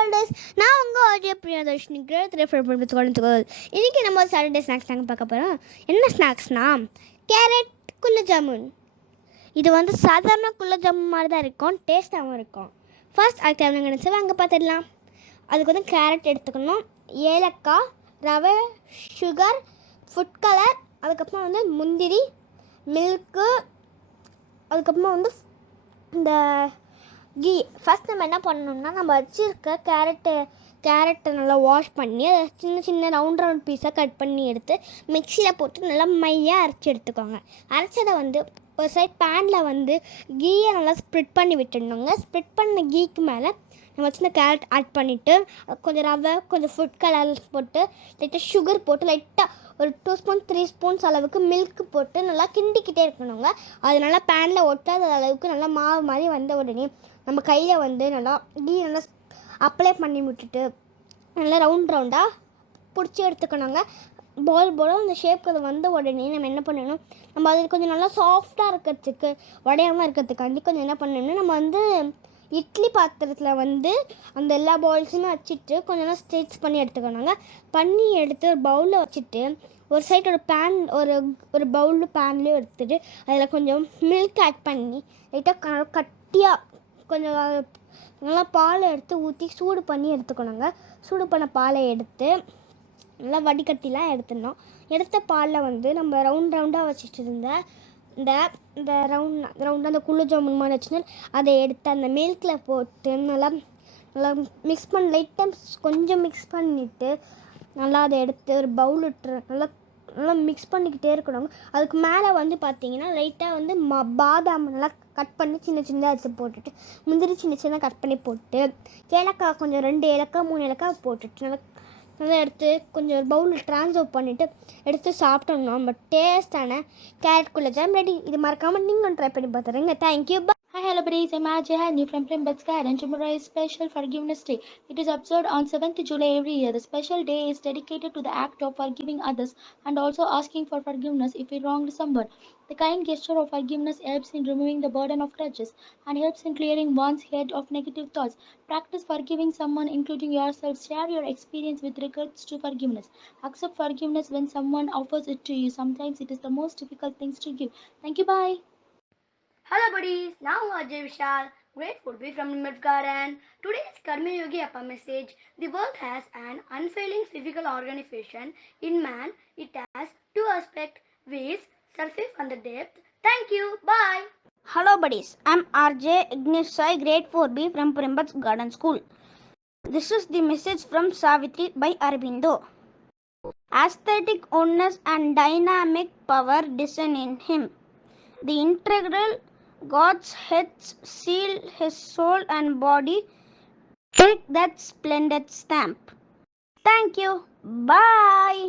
பல்டேஸ். நான் உங்கள் RJ Priyadarshini great refer பண்ணுறது. இன்றைக்கி நம்ம சாட்டர்டே ஸ்நாக்ஸ் நாங்கள் பார்க்க போகிறோம். என்ன ஸ்நாக்ஸ்னால் கேரட் குலாப் ஜாமுன். இது வந்து சாதாரண குலாப் ஜாமுன் மாதிரி தான் இருக்கும், டேஸ்ட்டாகவும் இருக்கும். ஃபர்ஸ்ட் அதுக்கு தேவையான நினச்சி அங்கே பார்த்துடலாம். அதுக்கு வந்து கேரட் எடுத்துக்கணும், ஏலக்காய், ரவை, சுகர், ஃபுட் கலர், அதுக்கப்புறம் வந்து முந்திரி, மில்க்கு, அதுக்கப்புறமா வந்து இந்த கீ. ஃபஸ்ட் நம்ம என்ன பண்ணணும்னா, நம்ம வச்சுருக்க கேரட்டை நல்லா வாஷ் பண்ணி அதை சின்ன சின்ன ரவுண்ட் பீஸாக கட் பண்ணி எடுத்து மிக்சியில் போட்டு நல்லா மையாக அரைச்சி எடுத்துக்கோங்க. அரைச்சதை வந்து ஒரு சைட் பேனில் வந்து கீயை நல்லா ஸ்ப்ரிட் பண்ணி விட்டுடணுங்க. ஸ்ப்ரிட் பண்ண கீக்கு மேலே நம்ம வச்சுருந்த கேரட் ஆட் பண்ணிவிட்டு கொஞ்சம் ரவை, கொஞ்சம் ஃபுட் கலர் போட்டு லைட்டாக சுகர் போட்டு லைட்டாக ஒரு 2 ஸ்பூன் 3 ஸ்பூன்ஸ் அளவுக்கு மில்க் போட்டு நல்லா கிண்டிக்கிட்டே இருக்கணுங்க. அது நல்லா பேனில் ஒட்டாத அளவுக்கு நல்லா மாவு மாதிரி வந்த உடனே நம்ம கையில் வந்து நல்லா கீ நல்லா அப்ளை பண்ணி விட்டுட்டு நல்லா ரவுண்டாக பிடிச்சி எடுத்துக்கணுங்க. பால் அந்த ஷேப்க்கு அது வந்த உடனே நம்ம என்ன பண்ணணும், நம்ம அது கொஞ்சம் நல்லா சாஃப்டாக இருக்கிறதுக்கு, உடையாமல் இருக்கிறதுக்காண்டி கொஞ்சம் என்ன பண்ணணும்னா, நம்ம வந்து இட்லி பாத்திரத்தில் வந்து அந்த எல்லா பால்ஸுமே வச்சுட்டு கொஞ்சம் நல்லா ஸ்ட்ரெச் பண்ணி எடுத்துக்கணுங்க. பண்ணி எடுத்து ஒரு பவுலில் வச்சுட்டு ஒரு சைட் ஒரு பவுல் பேன்லேயும் எடுத்துகிட்டு அதில் கொஞ்சம் மில்க் ஆட் பண்ணி லைட்டாக கட்டியாக கொஞ்சம் நல்லா பாலை எடுத்து ஊற்றி சூடு பண்ணி எடுத்துக்கணுங்க. சூடு பண்ண பாலை எடுத்து நல்லா வடிகட்டிலாம் எடுத்துடணும். எடுத்த பாலில் வந்து நம்ம ரவுண்டாக வச்சுட்டு இருந்த இந்த ரவுண்டாக அந்த குலாப் ஜாமுன் மாதிரி வச்சுன்னா அதை எடுத்து அந்த மில்கில் போட்டு நல்லா மிக்ஸ் லைட்டாக கொஞ்சம் மிக்ஸ் பண்ணிவிட்டு நல்லா அதை எடுத்து ஒரு பவுல் விட்டு நல்லா மிக்ஸ் பண்ணிக்கிட்டே இருக்கணும். அதுக்கு மேலே வந்து பார்த்திங்கன்னா லைட்டாக வந்து பாதாம் நல்லா கட் பண்ணி சின்ன சின்னதாக எடுத்து போட்டுட்டு, முந்திரி சின்ன சின்னதாக கட் பண்ணி போட்டு, ஏலக்காய் கொஞ்சம் 2 ஏலக்காய் 3 ஏலக்காய் போட்டுட்டு நல்லா எடுத்து கொஞ்சம் ஒரு பவுலில் ட்ரான்ஸ்ஃபர் பண்ணிவிட்டு எடுத்து சாப்பிட்டோம்னா நம்ம டேஸ்டான கேரட் குலாப் ஜாம் ரெடி. இது மறக்காமல் நீங்கள் ட்ரை பண்ணி பார்த்துருங்க. Thank you. Hi, hello buddies, I'm Ajay and you from Primbats Garden. Tomorrow is special Forgiveness Day. It is observed on 7th July every year. The special day is dedicated to the act of forgiving others and also asking for forgiveness if we wronged someone. The kind gesture of forgiveness helps in removing the burden of grudges and helps in clearing one's head of negative thoughts. Practice forgiving someone, including yourself. Share your experience with regards to forgiveness. Accept forgiveness when someone offers it to you. Sometimes it is the most difficult things to give. Thank you, bye. Hello buddies, now Ajay Vishal, great food from Primbats Garden. Today's Karma Yogi Appa message: the world has an unfailing physical organization. In man, it has 2 aspects: width, surface and the depth. Thank you, bye. Hello buddies, I'm RJ Ignis Sai, grade 4B from Primbats Garden School. This is the message from Savitri by Aurobindo. Aesthetic oneness and dynamic power descend in him. The integral God's heads seal his soul and body. Take that splendid stamp. Thank you. Bye.